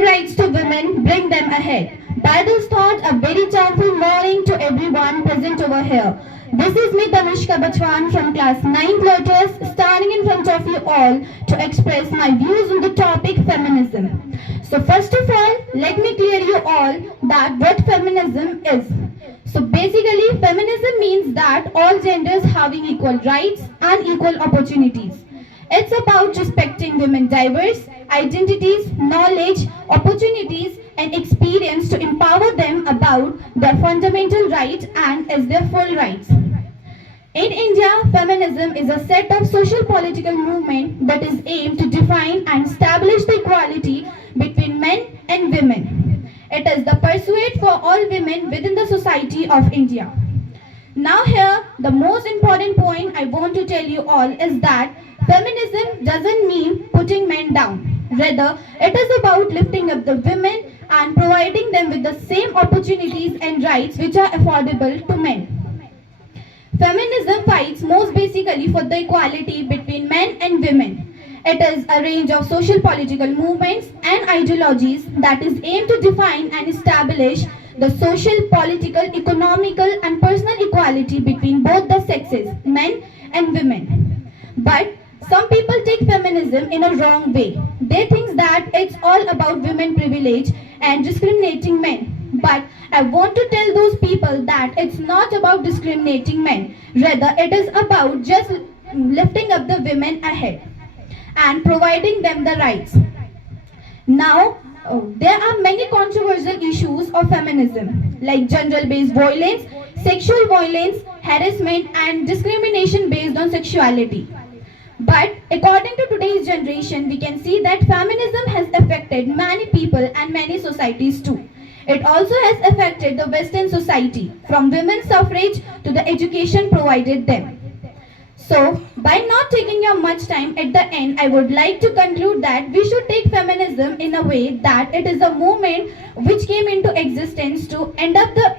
rights to women, bring them ahead. By this thought, a very charmful morning to everyone present over here. This is me, Tanishka Bachwan from class 9th letters, standing in front of you all to express my views on the topic feminism. So first of all, let me clear you all that what feminism is. So basically, feminism means that all genders having equal rights and equal opportunities. It's about respecting women's diverse identities, knowledge, opportunities, and experience to empower them about their fundamental rights and as their full rights. In India, feminism is a set of social political movement that is aimed to define and establish the equality between men and women. It is the pursuit for all women within the society of India. Now here, the most important point I want to tell you all is that feminism doesn't mean putting men down. Rather, it is about lifting up the women and providing them with the same opportunities and rights which are affordable to men. Feminism fights most basically for the equality between men and women. It is a range of social political movements and ideologies that is aimed to define and establish the social, political, economical and personal equality between both the sexes, men and women. But some people take feminism in a wrong way. They think that it's all about women privilege and discriminating men. But I want to tell those people that it's not about discriminating men. Rather, it is about just lifting up the women ahead and providing them the rights. Now, there are many controversial issues of feminism like gender-based violence, sexual violence, harassment and discrimination based on sexuality. But according to today's generation, we can see that feminism has affected many people and many societies too. It also has affected the Western society, from women's suffrage to the education provided them. So, by not taking your much time at the end, I would like to conclude that we should take feminism in a way that it is a movement which came into existence to end up the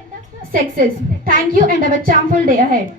sexes. Thank you and have a charmful day ahead.